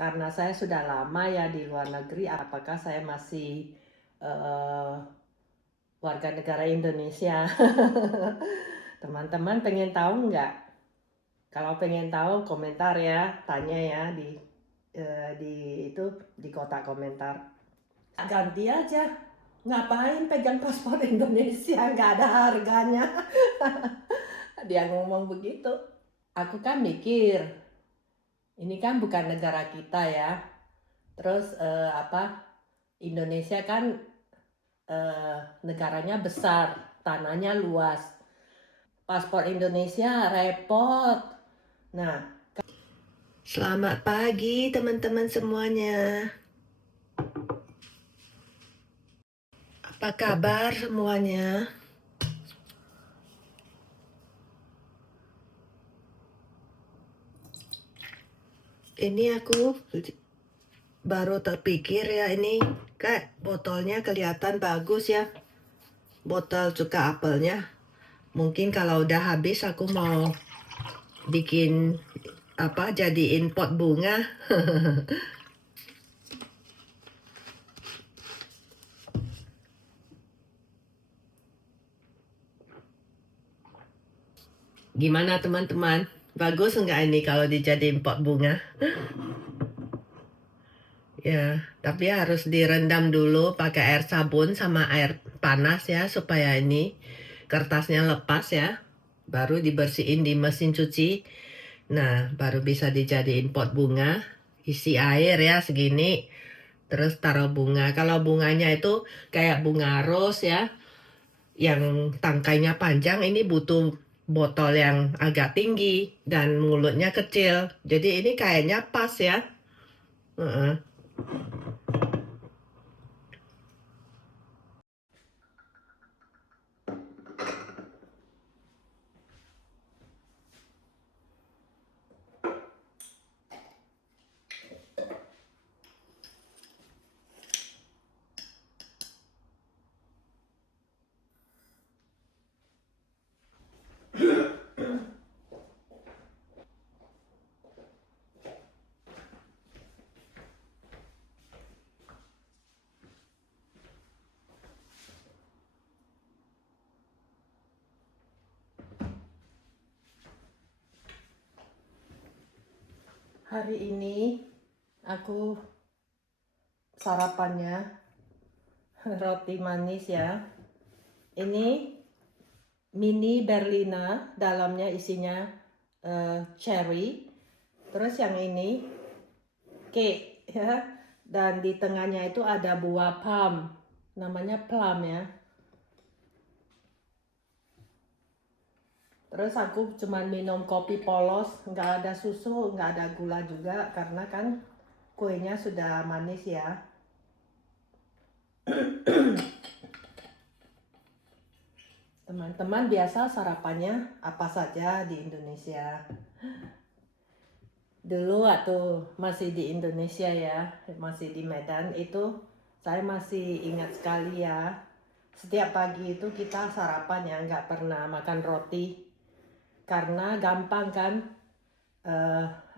karena saya sudah lama ya di luar negeri, apakah saya masih warga negara Indonesia? Teman-teman pengen tahu nggak? Kalau pengen tahu komentar ya, tanya ya di kotak komentar. Ganti aja, ngapain pegang paspor Indonesia, nggak ada harganya. Dia ngomong begitu. Aku kan mikir, ini kan bukan negara kita ya. Terus Indonesia kan negaranya besar, tanahnya luas. Paspor Indonesia repot. Nah, selamat pagi teman-teman semuanya. Apa kabar semuanya? Ini aku baru terpikir ya, ini kayak botolnya kelihatan bagus ya. Botol cuka apelnya. Mungkin kalau udah habis aku mau bikin jadiin pot bunga. Gimana teman-teman? Bagus nggak ini kalau dijadiin pot bunga? Ya, tapi harus direndam dulu pakai air sabun sama air panas ya, supaya ini kertasnya lepas ya. Baru dibersihin di mesin cuci. Nah, baru bisa dijadiin pot bunga. Isi air ya segini. Terus taruh bunga. Kalau bunganya itu kayak bunga rose ya, yang tangkainya panjang, ini butuh botol yang agak tinggi dan mulutnya kecil. Jadi ini kayaknya pas ya. Hari ini aku sarapannya roti manis ya. Ini mini berliner, dalamnya isinya cherry. Terus yang ini cake ya. Dan di tengahnya itu ada buah plum. Namanya plum ya. Terus aku cuman minum kopi polos, nggak ada susu, nggak ada gula juga, karena kan kuenya sudah manis ya. Teman-teman biasa sarapannya apa saja di Indonesia? Dulu waktu masih di Indonesia ya, masih di Medan itu, saya masih ingat sekali ya. Setiap pagi itu kita sarapan ya, nggak pernah makan roti. Karena gampang kan,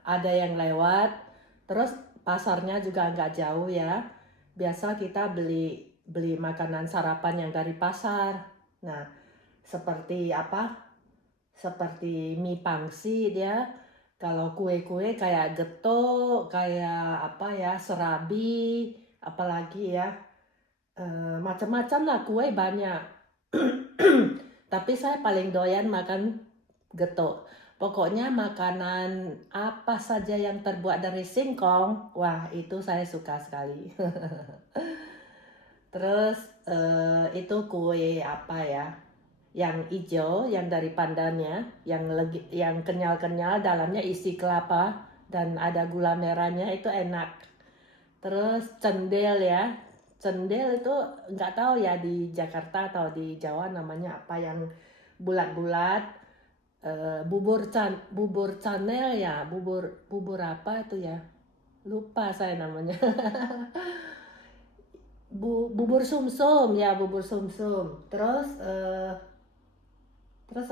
ada yang lewat, terus pasarnya juga nggak jauh ya. Biasa kita beli makanan sarapan yang dari pasar. Nah, seperti seperti mie pangsit ya. Kalau kue-kue kayak getuk, kayak serabi, apalagi ya, macam-macam lah kue banyak. Tapi saya paling doyan makan getuk. Pokoknya makanan apa saja yang terbuat dari singkong, wah itu saya suka sekali. Terus itu kue yang hijau, yang dari pandannya, yang kenyal-kenyal, dalamnya isi kelapa dan ada gula merahnya, itu enak. Terus cendel ya, cendel itu nggak tahu ya di Jakarta atau di Jawa namanya apa, yang bulat-bulat. Bubur canel ya, bubur apa itu ya, lupa saya namanya. Bubur sumsum ya, bubur sumsum. Terus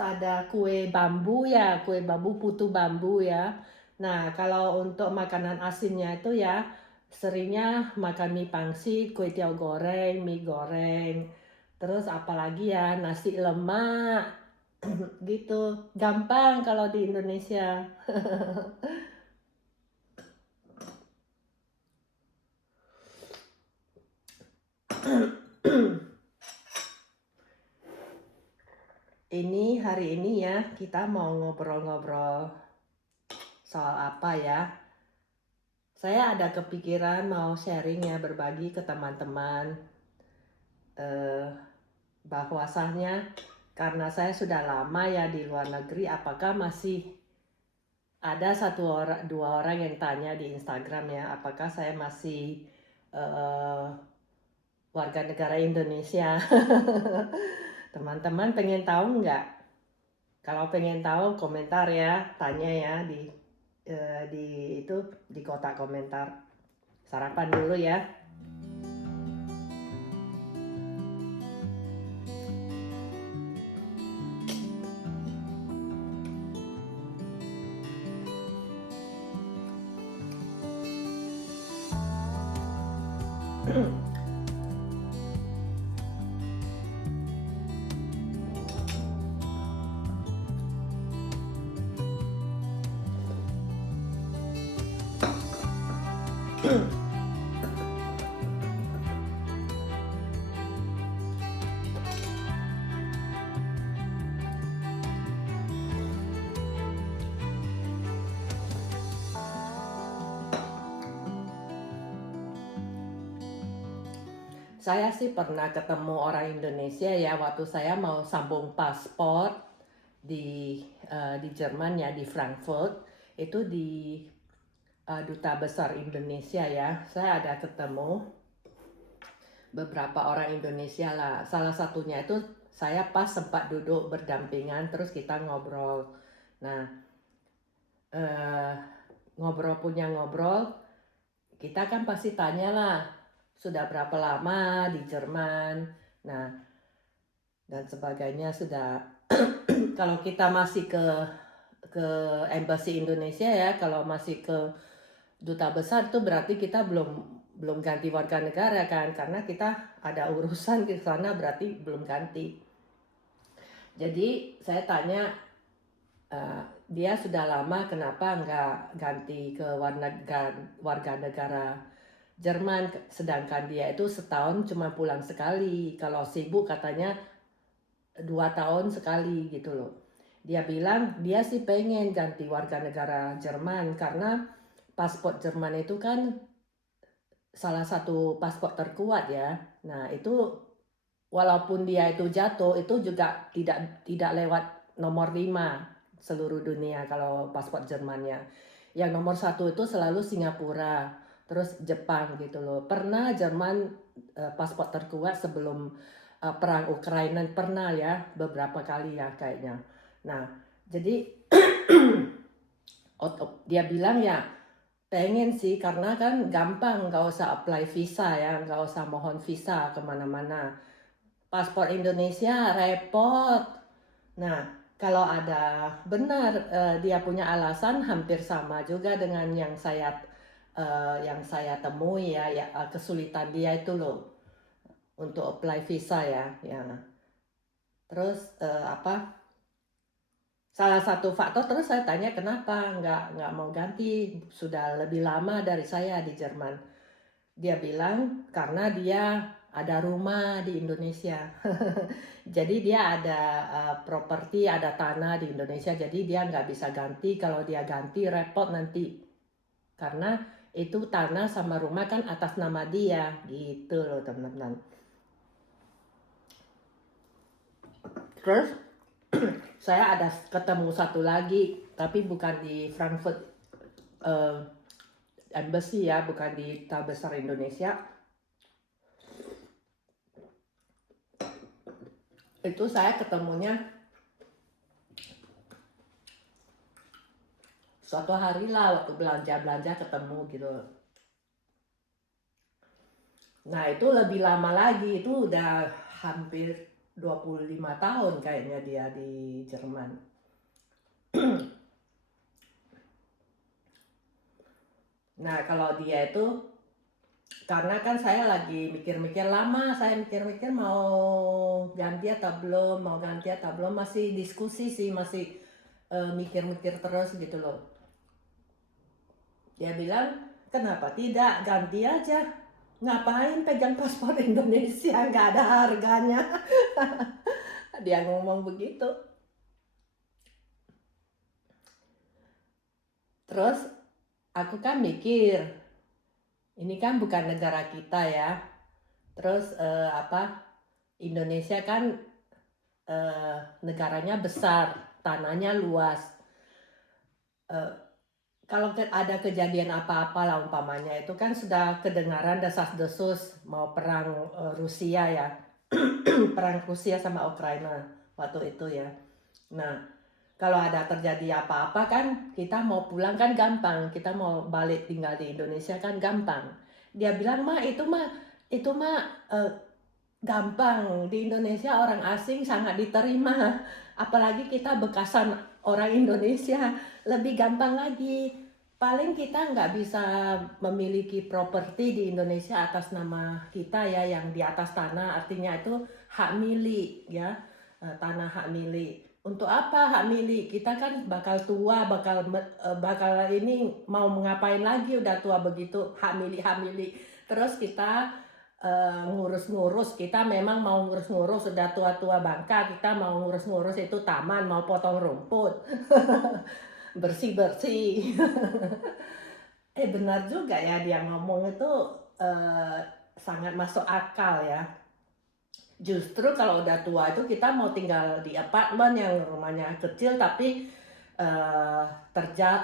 ada kue bambu ya, kue bambu, putu bambu ya. Nah, kalau untuk makanan asinnya itu ya seringnya makan mie pangsit, kue tiaw goreng, mie goreng, terus apalagi ya nasi lemak gitu. Gampang kalau di Indonesia. Hari ini ya kita mau ngobrol-ngobrol soal apa ya? Saya ada kepikiran mau sharing ya, berbagi ke teman-teman bahwasanya karena saya sudah lama ya di luar negeri, apakah masih ada dua orang yang tanya di Instagram ya, apakah saya masih warga negara Indonesia. Teman-teman pengen tahu nggak? Kalau pengen tahu komentar ya, tanya ya di itu di kotak komentar. Sarapan dulu ya. Saya sih pernah ketemu orang Indonesia ya waktu saya mau sambung paspor di Jerman ya, di Frankfurt. Itu di Duta Besar Indonesia ya. Saya ada ketemu beberapa orang Indonesia lah. Salah satunya itu saya pas sempat duduk berdampingan, terus kita ngobrol. Nah, ngobrol, kita kan pasti tanya lah, sudah berapa lama di Jerman, nah dan sebagainya. Sudah kalau kita masih ke embassy Indonesia ya, kalau masih ke duta besar itu berarti kita belum ganti warga negara kan, karena kita ada urusan di sana, berarti belum ganti. Jadi saya tanya, dia sudah lama kenapa nggak ganti ke warga negara Jerman, sedangkan dia itu setahun cuma pulang sekali, kalau sibuk katanya 2 tahun sekali gitu loh. Dia bilang dia sih pengen ganti warga negara Jerman karena paspor Jerman itu kan salah satu paspor terkuat ya. Nah itu walaupun dia itu jatuh, itu juga tidak lewat nomor 5 seluruh dunia kalau paspor Jermannya. Yang nomor 1 itu selalu Singapura, terus Jepang gitu loh. Pernah Jerman paspor terkuat sebelum perang Ukraina, pernah ya beberapa kali ya kayaknya. Nah jadi dia bilang ya pengen sih, karena kan gampang, nggak usah apply visa ya, nggak usah mohon visa kemana-mana. Paspor Indonesia repot. Nah, kalau ada benar dia punya alasan hampir sama juga dengan yang saya temui ya, kesulitan dia itu loh untuk apply visa ya. Terus salah satu faktor, terus saya tanya kenapa nggak mau ganti, sudah lebih lama dari saya di Jerman. Dia bilang karena dia ada rumah di Indonesia. Jadi dia ada properti, ada tanah di Indonesia, jadi dia nggak bisa ganti. Kalau dia ganti repot nanti, karena itu tanah sama rumah kan atas nama dia gitu loh teman-teman. Terus saya ada ketemu satu lagi, tapi bukan di Frankfurt Embassy ya, bukan di Duta Besar Indonesia. Itu saya ketemunya suatu hari lah waktu belanja ketemu gitu. Nah itu lebih lama lagi, itu udah hampir 25 tahun kayaknya dia di Jerman. Nah kalau dia itu, karena kan saya lagi mikir-mikir lama, saya mikir-mikir mau ganti atau belum, masih diskusi sih, masih mikir-mikir terus gitu loh. Dia bilang, kenapa tidak ganti aja? Ngapain pegang paspor Indonesia, nggak ada harganya. Dia ngomong begitu. Terus aku kan mikir, ini kan bukan negara kita ya. Terus Indonesia kan negaranya besar, tanahnya luas. Kalau ada kejadian apa-apa lah umpamanya, itu kan sudah kedengaran desas-desus mau perang Rusia ya. Perang Rusia sama Ukraina waktu itu ya. Nah, kalau ada terjadi apa-apa kan kita mau pulang kan gampang, kita mau balik tinggal di Indonesia kan gampang. Dia bilang, itu mah gampang, di Indonesia orang asing sangat diterima, apalagi kita bekasan orang Indonesia, lebih gampang lagi. Paling kita nggak bisa memiliki properti di Indonesia atas nama kita ya, yang di atas tanah, artinya itu hak milik ya, tanah hak milik. Untuk apa hak milik? Kita kan bakal tua, bakal ini mau ngapain lagi udah tua begitu, hak milik. Terus kita ngurus-ngurus, kita memang mau ngurus-ngurus, udah tua-tua bangka, kita mau ngurus-ngurus itu taman, mau potong rumput, bersih-bersih. Benar juga ya dia ngomong itu, sangat masuk akal ya. Justru kalau udah tua itu kita mau tinggal di apartemen yang rumahnya kecil tapi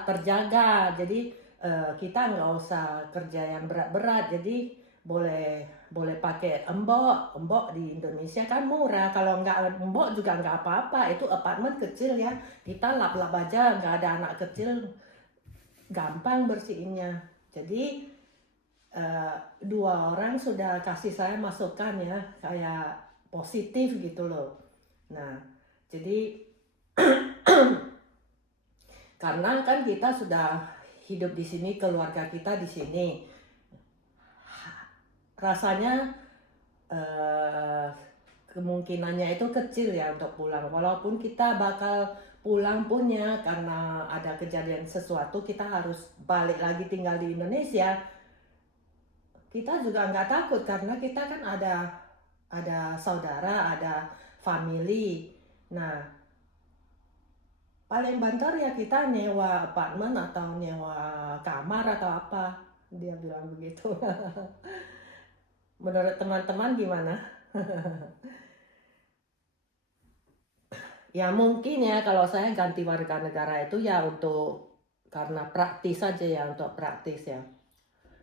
terjaga, jadi kita nggak usah kerja yang berat-berat, jadi boleh pakai embok di Indonesia kan murah, kalau nggak embok juga nggak apa-apa, itu apartemen kecil ya, kita lap-lap aja, nggak ada anak kecil, gampang bersihinnya. Jadi 2 orang sudah kasih saya masukan ya, kayak positif gitu loh. Nah, jadi karena kan kita sudah hidup di sini, keluarga kita di sini, rasanya kemungkinannya itu kecil ya untuk pulang. Walaupun kita bakal pulang punya karena ada kejadian sesuatu, kita harus balik lagi tinggal di Indonesia. Kita juga nggak takut karena kita kan ada saudara, ada family. Nah, paling banter ya kita nyewa apartemen atau nyewa kamar atau apa. Dia bilang begitu. Menurut teman-teman gimana? Ya mungkin ya kalau saya ganti warga negara itu ya karena praktis saja ya, untuk praktis ya.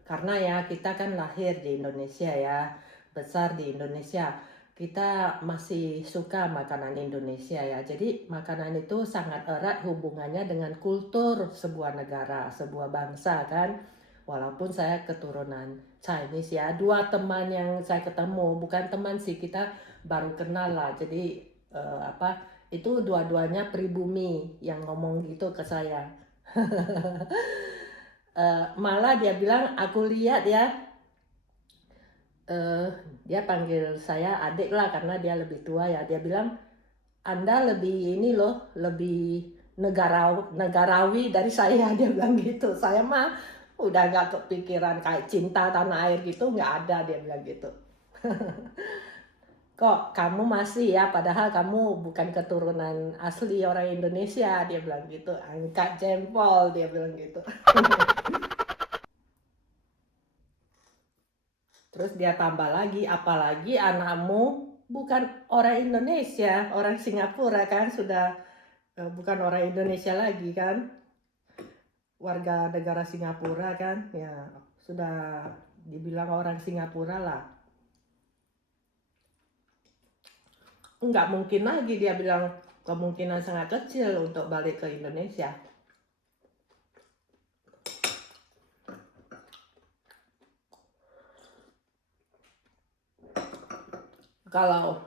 Karena ya kita kan lahir di Indonesia ya, besar di Indonesia. Kita masih suka makanan Indonesia ya. Jadi makanan itu sangat erat hubungannya dengan kultur sebuah negara, sebuah bangsa kan. Walaupun saya keturunan Chinese ya, 2 teman yang saya ketemu, bukan teman sih, kita baru kenal lah. Jadi itu dua-duanya pribumi yang ngomong gitu ke saya. Malah dia bilang, aku lihat ya, dia panggil saya adik lah karena dia lebih tua ya. Dia bilang, Anda lebih ini loh, lebih negarawi dari saya. Dia bilang gitu. Saya mah udah gak kepikiran kayak cinta tanah air gitu, nggak ada, dia bilang gitu. Kok kamu masih ya, padahal kamu bukan keturunan asli orang Indonesia, dia bilang gitu. Angkat jempol, dia bilang gitu. Terus dia tambah lagi, apalagi anakmu bukan orang Indonesia, orang Singapura kan, sudah bukan orang Indonesia lagi kan, warga negara Singapura kan, ya sudah dibilang orang Singapura lah. Nggak mungkin lagi, dia bilang, kemungkinan sangat kecil untuk balik ke Indonesia. Kalau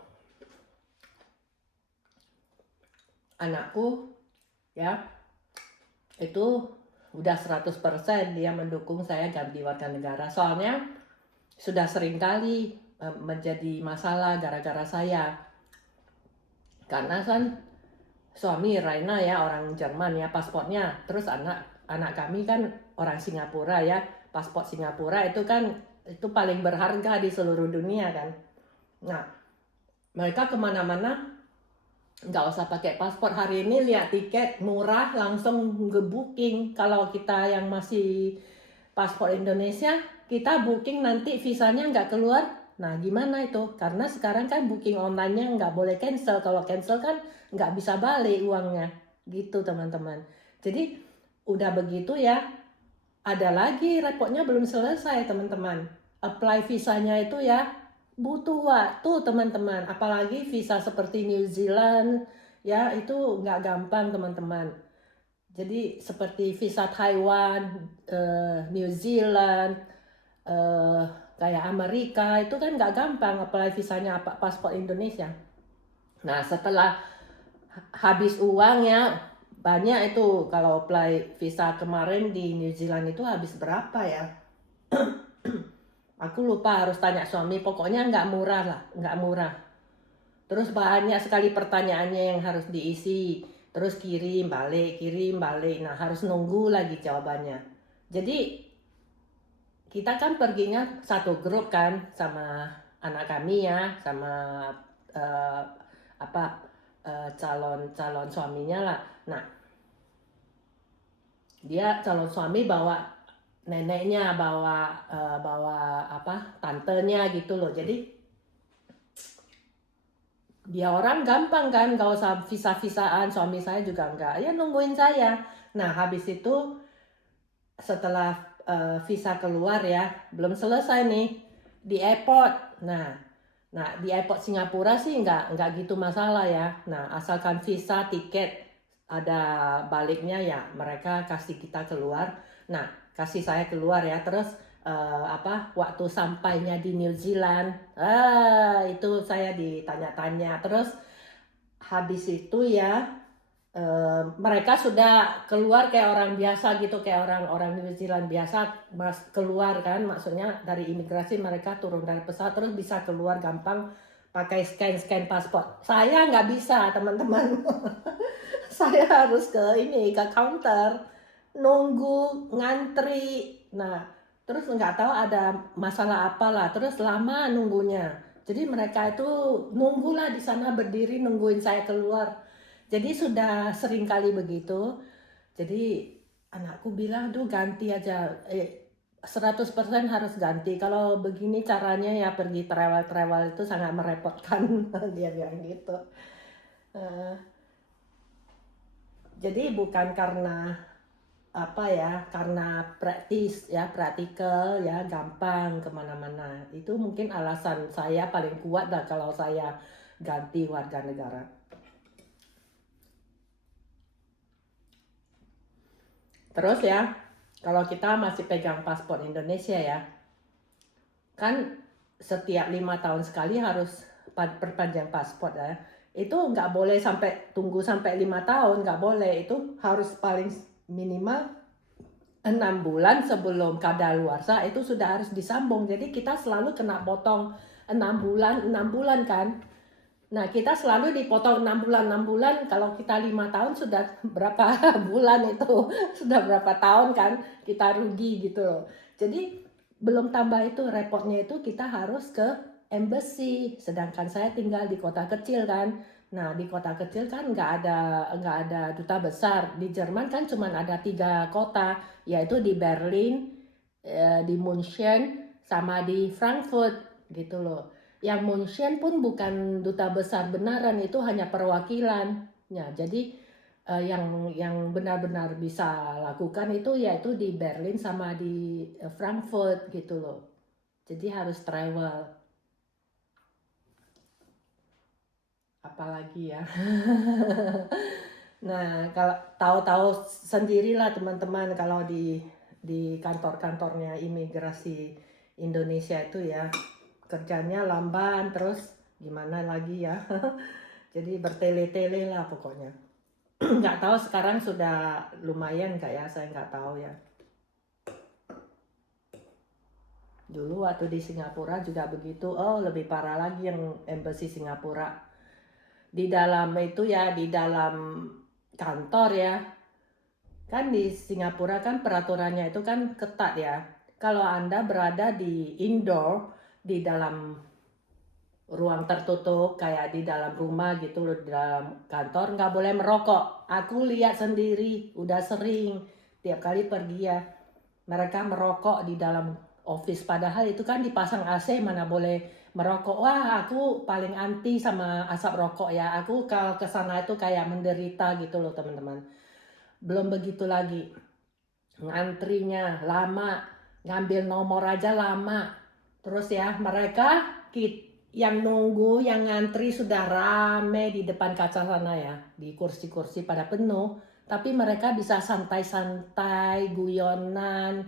anakku ya itu udah 100% dia mendukung saya ganti warga negara. Soalnya sudah sering kali menjadi masalah gara-gara saya. Karena kan suami Raina ya orang Jerman ya paspornya, terus anak kami kan orang Singapura ya, paspor Singapura itu kan itu paling berharga di seluruh dunia kan. Nah, mereka kemana-mana nggak usah pakai paspor. Hari ini lihat tiket murah langsung nge-booking. Kalau kita yang masih paspor Indonesia, kita booking nanti visanya nggak keluar. Nah gimana itu? Karena sekarang kan booking online-nya nggak boleh cancel. Kalau cancel kan nggak bisa balik uangnya. Gitu teman-teman. Jadi udah begitu ya, ada lagi repotnya belum selesai teman-teman. Apply visanya itu ya butuh waktu teman-teman, apalagi visa seperti New Zealand ya itu nggak gampang teman-teman. Jadi seperti visa Taiwan, New Zealand, eh, kayak Amerika itu kan nggak gampang apply visanya paspor Indonesia. Nah setelah habis uang ya banyak itu, kalau apply visa kemarin di New Zealand itu habis berapa ya? Aku lupa, harus tanya suami, pokoknya nggak murah lah, nggak murah. Terus banyak sekali pertanyaannya yang harus diisi, terus kirim balik, nah harus nunggu lagi jawabannya. Jadi kita kan perginya satu grup kan sama anak kami ya, sama uh, apa calon suaminya lah. Nah dia calon suami bawa neneknya, bawa tantenya gitu loh. Jadi dia orang gampang kan, gak usah visa-visaan. Suami saya juga enggak, ya nungguin saya. Nah habis itu setelah visa keluar ya, belum selesai nih di airport. Nah di airport Singapura sih nggak gitu masalah ya. Nah asalkan visa, tiket ada baliknya ya mereka kasih kita keluar. Nah kasih saya keluar ya. Terus waktu sampainya di New Zealand itu saya ditanya-tanya. Terus habis itu ya mereka sudah keluar kayak orang biasa gitu, kayak orang New Zealand biasa keluar kan, maksudnya dari imigrasi mereka turun dari pesawat terus bisa keluar gampang pakai scan paspor. Saya nggak bisa teman-teman. Saya harus ke counter nunggu ngantri. Nah terus nggak tahu ada masalah apalah, terus lama nunggunya. Jadi mereka itu nunggulah di sana berdiri nungguin saya keluar. Jadi sudah sering kali begitu. Jadi anakku bilang, "Duh, ganti aja. 100% harus ganti. Kalau begini caranya ya pergi travel itu sangat merepotkan." Dia bilang gitu. Jadi bukan karena karena praktikal ya, gampang kemana-mana. Itu mungkin alasan saya paling kuat lah kalau saya ganti warga negara. Terus ya, kalau kita masih pegang paspor Indonesia ya, kan setiap 5 tahun sekali harus perpanjang paspor ya. Itu nggak boleh tunggu sampai 5 tahun, nggak boleh. Itu harus paling minimal 6 bulan sebelum kadaluarsa itu sudah harus disambung. Jadi kita selalu kena potong 6 bulan kan. Nah kita selalu dipotong 6 bulan. Kalau kita 5 tahun sudah berapa bulan itu, sudah berapa tahun kan kita rugi gitu loh. Jadi belum tambah itu repotnya itu kita harus ke embassy, sedangkan saya tinggal di kota kecil kan. Nah di kota kecil kan nggak ada duta besar. Di Jerman kan cuma ada 3 kota, yaitu di Berlin, di München, sama di Frankfurt gitu loh. Yang München pun bukan duta besar benaran, itu hanya perwakilan. Ya, jadi yang benar-benar bisa lakukan itu yaitu di Berlin sama di Frankfurt gitu loh. Jadi harus travel. Apalagi ya. Nah, kalau tahu-tahu sendirilah teman-teman, kalau di kantor-kantornya imigrasi Indonesia itu ya kerjanya lamban, terus gimana lagi ya. Jadi bertele-tele lah pokoknya. Nggak tahu sekarang sudah lumayan nggak ya, saya nggak tahu ya. Dulu waktu di Singapura juga begitu. Oh, lebih parah lagi yang embassy Singapura. Di dalam itu ya, di dalam kantor ya. Kan di Singapura kan peraturannya itu kan ketat ya. Kalau Anda berada di indoor, di dalam ruang tertutup kayak di dalam rumah gitu loh, di dalam kantor nggak boleh merokok. Aku lihat sendiri, udah sering tiap kali pergi ya, mereka merokok di dalam office, padahal itu kan dipasang AC, mana boleh merokok. Wah, aku paling anti sama asap rokok ya. Aku kalau ke sana itu kayak menderita gitu loh teman-teman. Belum begitu lagi, ngantrinya lama, ngambil nomor aja lama. Terus ya mereka yang nunggu, yang ngantri sudah rame di depan kaca sana ya, di kursi-kursi pada penuh, tapi mereka bisa santai-santai, guyonan,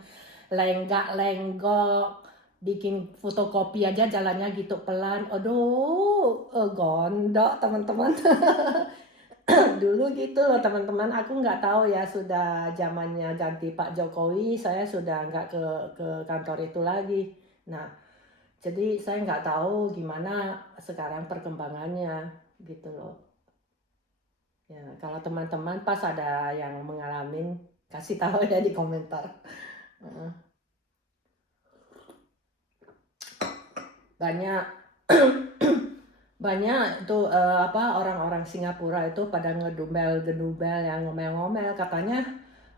lenggak-lenggok, bikin fotokopi aja jalannya gitu pelan. Aduh, gondok teman-teman. Dulu gitu loh teman-teman, aku nggak tahu ya, sudah zamannya ganti Pak Jokowi, saya sudah nggak ke kantor itu lagi. Nah, jadi saya nggak tahu gimana sekarang perkembangannya gitu loh. Ya, kalau teman-teman pas ada yang mengalami, kasih tahu ya di komentar. Banyak banyak tuh orang-orang Singapura itu pada ngedumel-gedumel, yang ngomel-ngomel katanya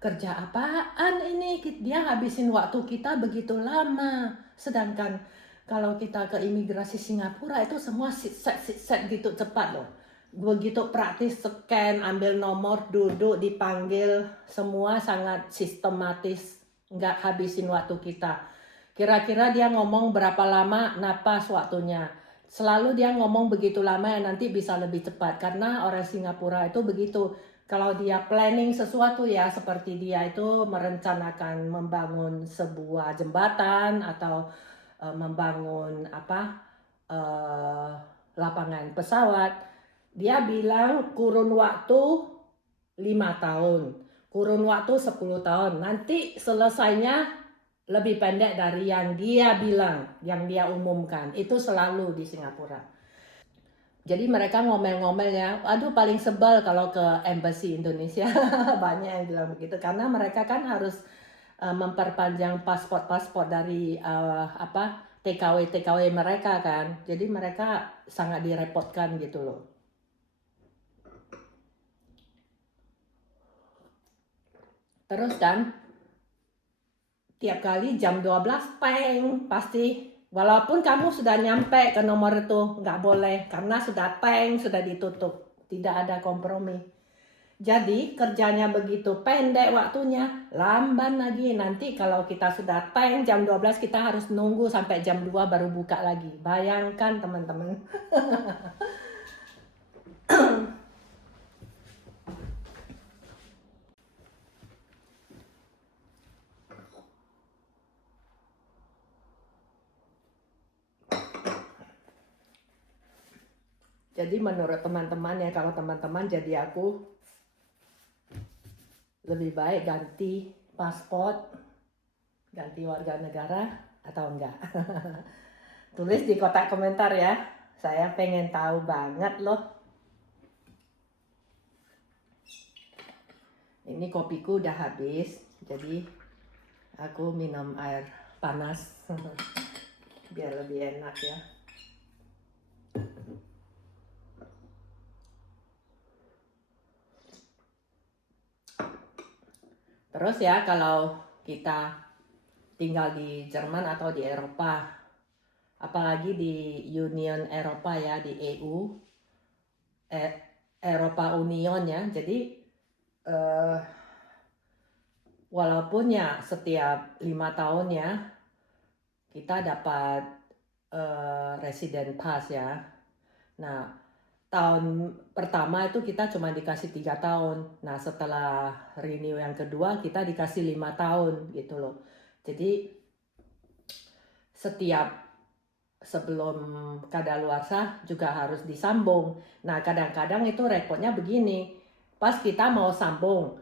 kerja apaan ini, dia habisin waktu kita begitu lama, sedangkan kalau kita ke imigrasi Singapura itu semua sit set gitu cepat loh, begitu praktis, scan, ambil nomor, duduk, dipanggil, semua sangat sistematis, nggak habisin waktu kita. Kira-kira dia ngomong berapa lama, napas waktunya. Selalu dia ngomong begitu lama ya, nanti bisa lebih cepat. Karena orang Singapura itu begitu. Kalau dia planning sesuatu ya, seperti dia itu merencanakan membangun sebuah jembatan atau membangun uh, lapangan pesawat, dia bilang kurun waktu 5 tahun, kurun waktu 10 tahun. Nanti selesainya lebih pendek dari yang dia bilang, yang dia umumkan. Itu selalu di Singapura. Jadi mereka ngomel-ngomel ya, aduh paling sebel kalau ke embassy Indonesia. Banyak yang bilang begitu, karena mereka kan harus memperpanjang paspor dari TKW mereka kan. Jadi mereka sangat direpotkan gitu loh. Terus kan tiap kali jam 12 peng pasti, walaupun kamu sudah nyampe ke nomor itu nggak boleh, karena sudah peng, sudah ditutup, tidak ada kompromi. Jadi kerjanya begitu pendek waktunya, lamban lagi. Nanti kalau kita sudah peng jam 12, kita harus nunggu sampai jam 2 baru buka lagi. Bayangkan teman-teman. Jadi menurut teman-teman ya, kalau teman-teman jadi aku, lebih baik ganti paspor, ganti warga negara atau enggak. Tulis di kotak komentar ya, saya pengen tahu banget loh. Ini kopiku udah habis, jadi aku minum air panas biar lebih enak ya. Terus ya, kalau kita tinggal di Jerman atau di Eropa, apalagi di Union Eropa ya, di EU, Eropa Union ya, jadi walaupun ya setiap 5 tahun ya kita dapat resident pass ya. Nah, tahun pertama itu kita cuma dikasih 3 tahun. Nah, setelah renew yang kedua kita dikasih 5 tahun gitu loh. Jadi setiap sebelum kadaluarsa juga harus disambung. Nah, kadang-kadang itu repotnya begini. pas kita mau sambung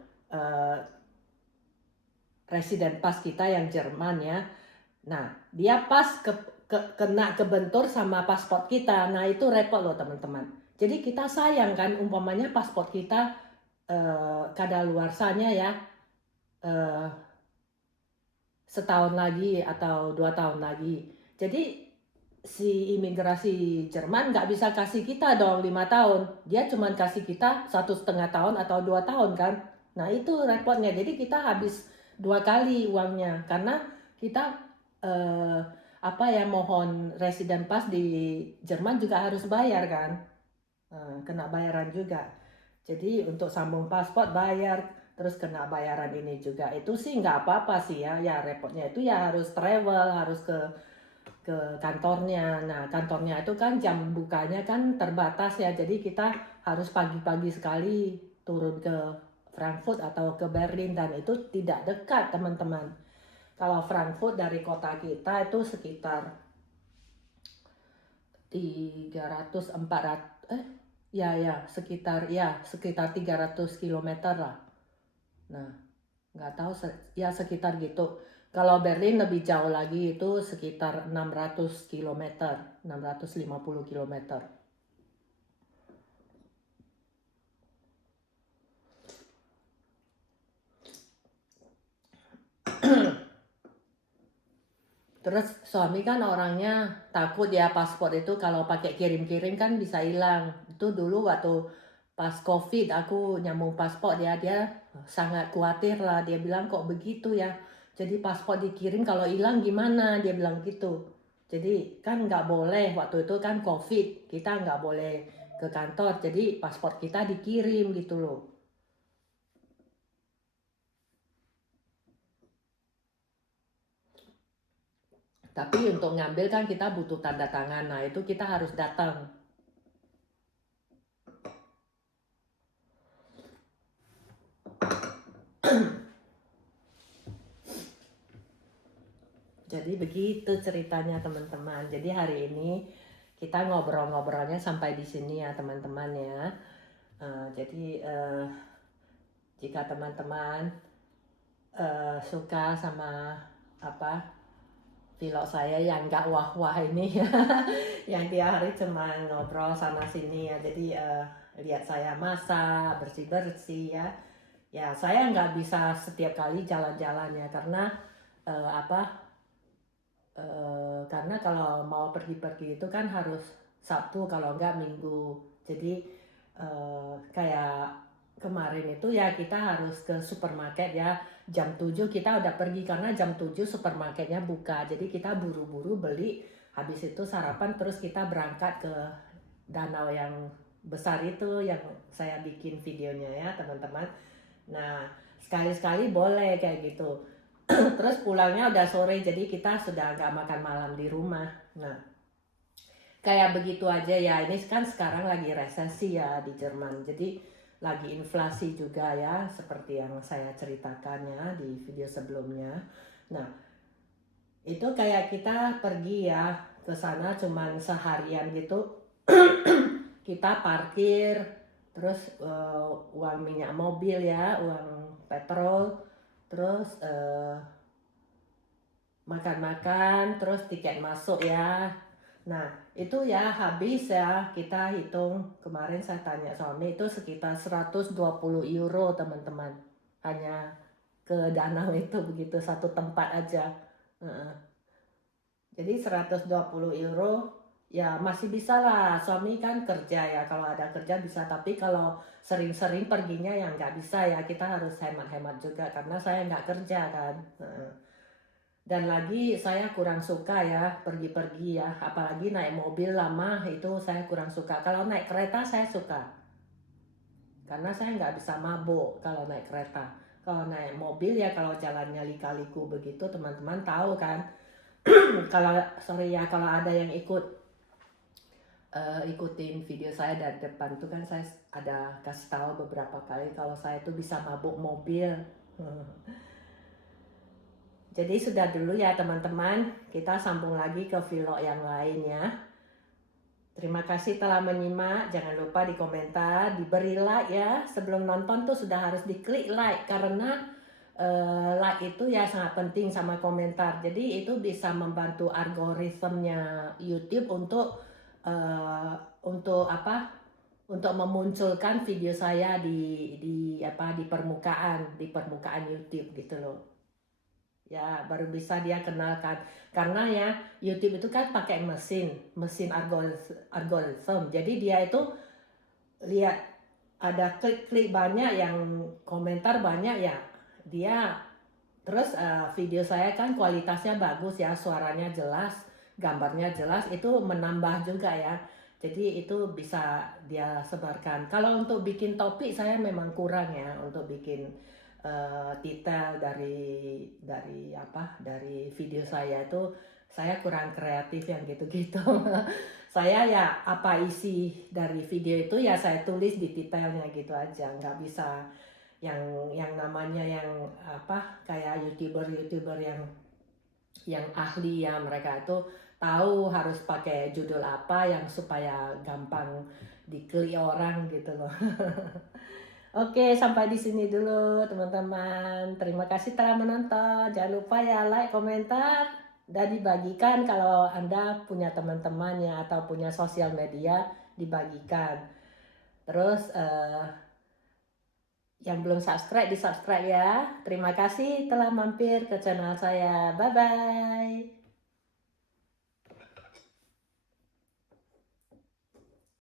residen pas kita yang Jerman ya. Nah, dia pas kena kebentur sama paspor kita. Nah, itu repot loh teman-teman. Jadi kita sayang kan umpamanya paspor kita kadaluarsanya ya setahun lagi atau 2 tahun lagi. Jadi si imigrasi Jerman nggak bisa kasih kita dong 5 tahun. Dia cuma kasih kita 1,5 tahun atau 2 tahun kan. Nah itu repotnya. Jadi kita habis 2 kali uangnya karena kita mohon resident pass di Jerman juga harus bayar kan. Kena bayaran juga. Jadi untuk sambung paspor bayar, terus kena bayaran ini juga. Itu sih nggak apa-apa sih ya. Ya repotnya itu ya harus travel, harus ke kantornya. Nah kantornya itu kan jam bukanya kan terbatas ya. Jadi kita harus pagi-pagi sekali turun ke Frankfurt atau ke Berlin. Dan itu tidak dekat teman-teman. Kalau Frankfurt dari kota kita itu sekitar 300-400 300 kilometer lah. Nah nggak tahu ya sekitar gitu. Kalau Berlin lebih jauh lagi itu sekitar 600 kilometer, 650 kilometer. Terus suami kan orangnya takut ya paspor itu kalau pakai kirim-kirim kan bisa hilang. Itu dulu waktu pas COVID aku nyambung paspor dia sangat khawatir lah. Dia bilang kok begitu ya. Jadi paspor dikirim kalau hilang gimana? Dia bilang gitu. Jadi kan nggak boleh waktu itu kan COVID kita nggak boleh ke kantor. Jadi paspor kita dikirim gitu loh. Tapi untuk ngambil kan kita butuh tanda tangan. Nah itu kita harus datang. Jadi begitu ceritanya teman-teman. Jadi hari ini kita ngobrol-ngobrolnya sampai di sini ya teman-teman ya. Jadi jika teman-teman suka sama vlog saya yang gak wah-wah ini ya, yang tiap hari cuma ngobrol sana sini ya. Jadi lihat saya masak, bersih-bersih ya. Ya saya nggak bisa setiap kali jalan-jalan ya karena karena kalau mau pergi-pergi itu kan harus Sabtu kalau enggak Minggu. Jadi kayak kemarin itu ya kita harus ke supermarket ya jam 7 kita udah pergi karena jam 7 supermarketnya buka. Jadi kita buru-buru beli, habis itu sarapan terus kita berangkat ke danau yang besar itu yang saya bikin videonya ya teman-teman. Nah sekali-sekali boleh kayak gitu. Terus pulangnya udah sore jadi kita sudah nggak makan malam di rumah. Nah kayak begitu aja ya. Ini kan sekarang lagi resesi ya di Jerman. Jadi lagi inflasi juga ya seperti yang saya ceritakan ya di video sebelumnya. Nah itu kayak kita pergi ya ke sana cuman seharian gitu. Kita parkir terus uang minyak mobil ya, uang petrol, terus makan-makan, terus tiket masuk ya. Nah itu ya habis ya kita hitung kemarin saya tanya suami itu sekitar 120 euro teman-teman hanya ke danau itu begitu satu tempat aja. Jadi 120 euro ya masih bisa lah, suami kan kerja ya, kalau ada kerja bisa, tapi kalau sering-sering perginya ya nggak bisa ya, kita harus hemat-hemat juga karena saya nggak kerja kan. Dan lagi saya kurang suka ya pergi-pergi ya, apalagi naik mobil lama itu saya kurang suka. Kalau naik kereta saya suka karena saya nggak bisa mabuk kalau naik kereta. Kalau naik mobil ya kalau jalannya lika-liku begitu teman-teman tahu kan. kalau ada yang ikutin video saya dari depan tuh kan saya ada kasih tahu beberapa kali kalau saya tuh bisa mabuk mobil. Jadi sudah dulu ya teman-teman, kita sambung lagi ke vlog yang lain ya. Terima kasih telah menyimak. Jangan lupa di komentar, diberi like ya. Sebelum nonton tuh sudah harus diklik like karena like itu ya sangat penting sama komentar. Jadi itu bisa membantu algoritmnya YouTube untuk apa? Untuk memunculkan video saya di permukaan YouTube gitu loh. Ya baru bisa dia kenalkan karena ya YouTube itu kan pakai mesin algoritma. Jadi dia itu lihat ada klik-klik banyak, yang komentar banyak ya, dia terus video saya kan kualitasnya bagus ya, suaranya jelas, gambarnya jelas, itu menambah juga ya. Jadi itu bisa dia sebarkan. Kalau untuk bikin topik saya memang kurang ya untuk bikin detail dari video saya itu, saya kurang kreatif yang gitu-gitu. Saya ya apa isi dari video itu ya saya tulis di detailnya gitu aja, nggak bisa yang namanya yang kayak youtuber yang ahli ya, mereka itu tahu harus pakai judul apa yang supaya gampang diklik orang gitu loh. Oke, sampai di sini dulu teman-teman. Terima kasih telah menonton. Jangan lupa ya like, komentar, dan dibagikan kalau Anda punya teman-temannya atau punya sosial media, dibagikan. Terus yang belum subscribe, di subscribe ya. Terima kasih telah mampir ke channel saya. Bye-bye.